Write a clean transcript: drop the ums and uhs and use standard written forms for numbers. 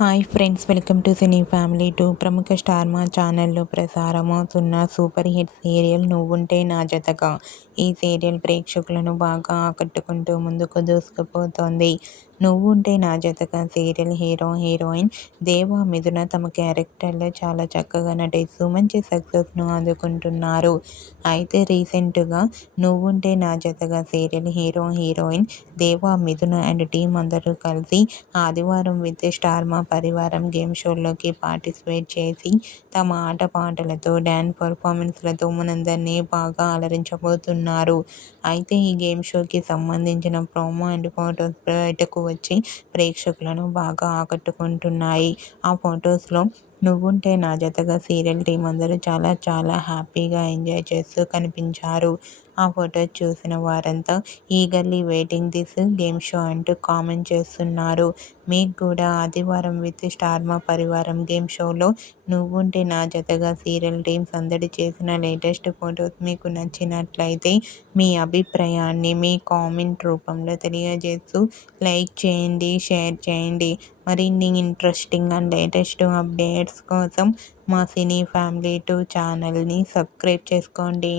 Hi friends, welcome to cine family two. ప్రముఖ star మా ఛానల్లో ప్రసారమవుతున్న సూపర్ హిట్ సీరియల్ నువ్వుంటే నా జతగా. ఈ సీరియల్ ప్రేక్షకులను బాగా ఆకట్టుకుంటూ ముందుకు దూసుకుపోతోంది. నువ్వుంటే నా జతగా సీరియల్ హీరో హీరోయిన్ దేవ మిథున తమ క్యారెక్టర్లో చాలా చక్కగా నటిస్తూ మంచి సక్సెస్ను అందుకుంటున్నారు. అయితే రీసెంట్గా నువ్వుంటే నా జతగా సీరియల్ హీరో హీరోయిన్ దేవ మిథున అండ్ టీం అందరూ కలిసి ఆదివారం విత్ స్టార్ మా పరివారం గేమ్ షోలోకి పార్టిసిపేట్ చేసి తమ ఆటపాటలతో డ్యాన్స్ పర్ఫార్మెన్స్లతో మనందరినీ బాగా అలరించబోతున్నారు. అయితే ఈ గేమ్ షోకి సంబంధించిన ప్రోమో అండ్ ఫొటోస్ బయటకు వచ్చి ప్రేక్షకులను బాగా ఆకట్టుకుంటున్నాయి. ఆ ఫొటోస్లో నువ్వుంటే నా జతగా సీరియల్ టీం అందరూ చాలా చాలా హ్యాపీగా ఎంజాయ్ చేస్తూ కనిపించారు. ఆ ఫొటోస్ చూసిన వారంతా eagerly waiting this game show అంటూ కామెంట్ చేస్తున్నారు. మీకు కూడా ఆదివారం విత్ స్టార్ మా పరివారం గేమ్ షోలో నువ్వుంటే నా జతగా సీరియల్ టీం సందడి చేసిన లేటెస్ట్ ఫొటోస్ మీకు నచ్చినట్లయితే మీ అభిప్రాయాన్ని మీ కామెంట్ రూపంలో తెలియజేస్తూ లైక్ చేయండి, షేర్ చేయండి. మరిన్ని ఇంట్రెస్టింగ్ అండ్ లేటెస్ట్ అప్డేట్స్ కోసం మా సినీ ఫ్యామిలీ 2 ఛానల్ని సబ్స్క్రైబ్ చేసుకోండి.